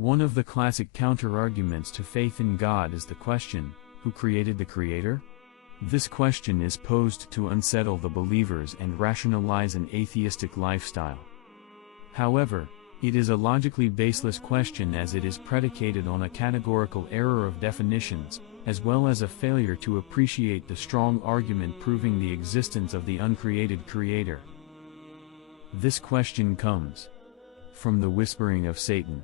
One of the classic counter-arguments to faith in God is the question, who created the Creator? This question is posed to unsettle the believers and rationalize an atheistic lifestyle. However, it is a logically baseless question as it is predicated on a categorical error of definitions, as well as a failure to appreciate the strong argument proving the existence of the uncreated Creator. This question comes from the whispering of Satan.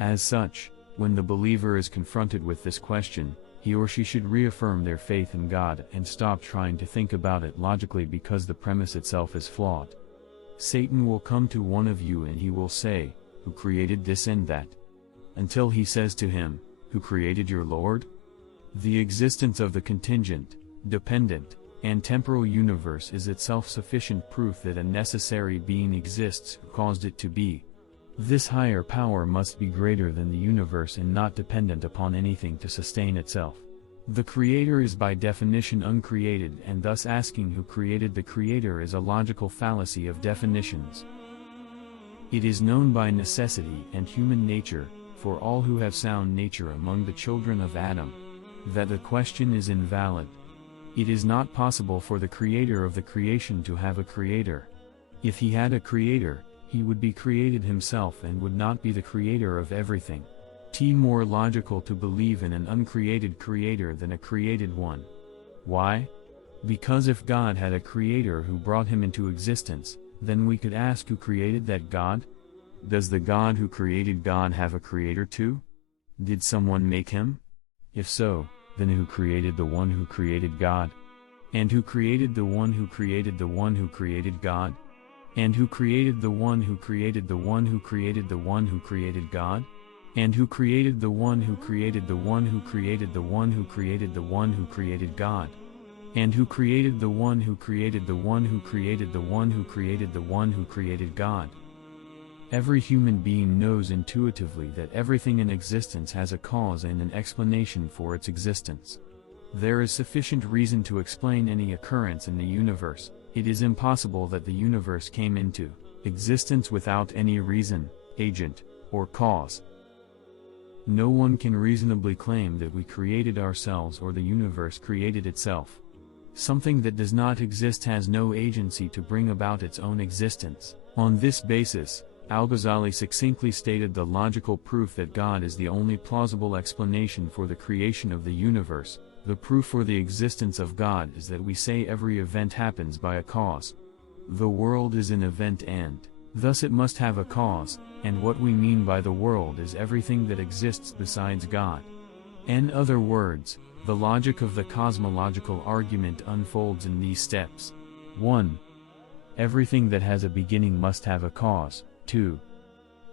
As such, when the believer is confronted with this question, he or she should reaffirm their faith in God and stop trying to think about it logically because the premise itself is flawed. Satan will come to one of you and he will say, "Who created this and that?" Until he says to him, "Who created your Lord?" The existence of the contingent, dependent, and temporal universe is itself sufficient proof that a necessary being exists who caused it to be. This higher power must be greater than the universe and not dependent upon anything to sustain itself. The Creator is by definition uncreated, and thus asking who created the Creator is a logical fallacy of definitions. It is known by necessity and human nature, for all who have sound nature among the children of Adam, that the question is invalid. It is not possible for the Creator of the creation to have a Creator. If he had a Creator, he would be created himself and would not be the creator of everything. More logical to believe in an uncreated Creator than a created one. Why? Because if God had a Creator who brought him into existence, then we could ask who created that God? Does the God who created God have a Creator too? Did someone make him? If so, then who created the one who created God? And who created the one who created the one who created God? And who created the one who created the one who created the one who created God? And who created the one who created the one who created the one who created the one who created God? And who created the one who created the one who created the one who created the one who created God? Every human being knows intuitively that everything in existence has a cause and an explanation for its existence. There is sufficient reason to explain any occurrence in the universe. It is impossible that the universe came into existence without any reason, agent, or cause. No one can reasonably claim that we created ourselves or the universe created itself. Something that does not exist has no agency to bring about its own existence. On this basis, Al-Ghazali succinctly stated the logical proof that God is the only plausible explanation for the creation of the universe. The proof for the existence of God is that we say every event happens by a cause. The world is an event and, thus it must have a cause, and what we mean by the world is everything that exists besides God. In other words, the logic of the cosmological argument unfolds in these steps. 1. Everything that has a beginning must have a cause. 2.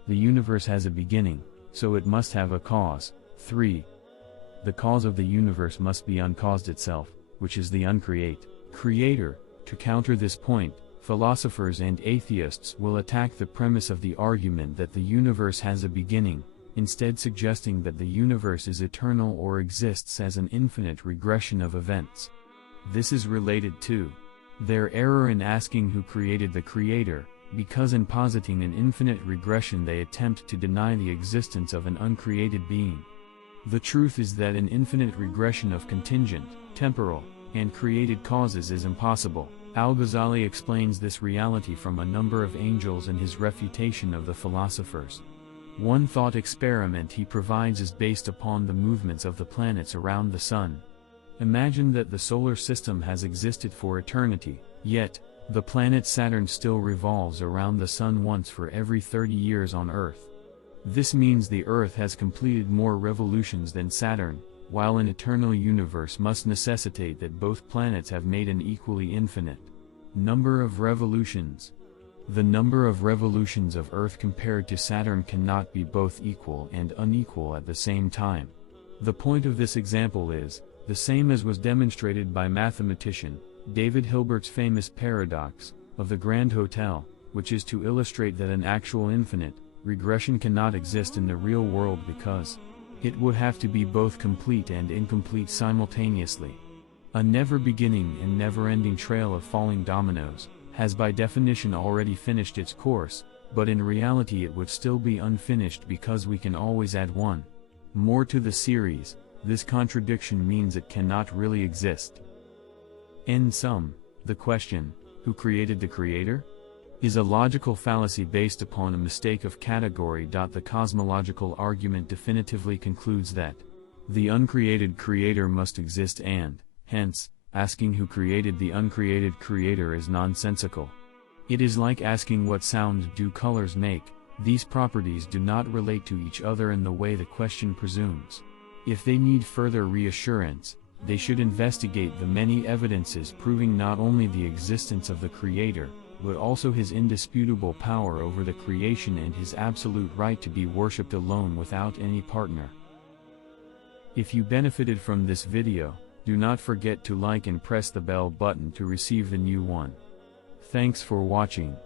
The universe has a beginning, so it must have a cause. 3. The cause of the universe must be uncaused itself, which is the uncreate Creator. To counter this point, philosophers and atheists will attack the premise of the argument that the universe has a beginning, instead suggesting that the universe is eternal or exists as an infinite regression of events. This is related to their error in asking who created the Creator, because in positing an infinite regression they attempt to deny the existence of an uncreated being. The truth is that an infinite regression of contingent, temporal, and created causes is impossible. Al-Ghazali explains this reality from a number of angels in his refutation of the philosophers. One thought experiment he provides is based upon the movements of the planets around the Sun. Imagine that the solar system has existed for eternity, yet, the planet Saturn still revolves around the Sun once for every 30 years on Earth. This means the Earth has completed more revolutions than Saturn, while an eternal universe must necessitate that both planets have made an equally infinite number of revolutions. The number of revolutions of Earth compared to Saturn cannot be both equal and unequal at the same time. The point of this example is the same as was demonstrated by mathematician David Hilbert's famous paradox of the Grand Hotel, which is to illustrate that an actual infinite regression cannot exist in the real world because it would have to be both complete and incomplete simultaneously. A never-beginning and never-ending trail of falling dominoes has by definition already finished its course, but in reality it would still be unfinished because we can always add one more to the series. This contradiction means it cannot really exist. In sum, the question, who created the creator? Is a logical fallacy based upon a mistake of category. The cosmological argument definitively concludes that the uncreated creator must exist and, hence, asking who created the uncreated creator is nonsensical. It is like asking what sound do colors make. These properties do not relate to each other in the way the question presumes. If they need further reassurance, they should investigate the many evidences proving not only the existence of the creator, but also his indisputable power over the creation and his absolute right to be worshipped alone without any partner. If you benefited from this video, do not forget to like and press the bell button to receive the new one. Thanks for watching.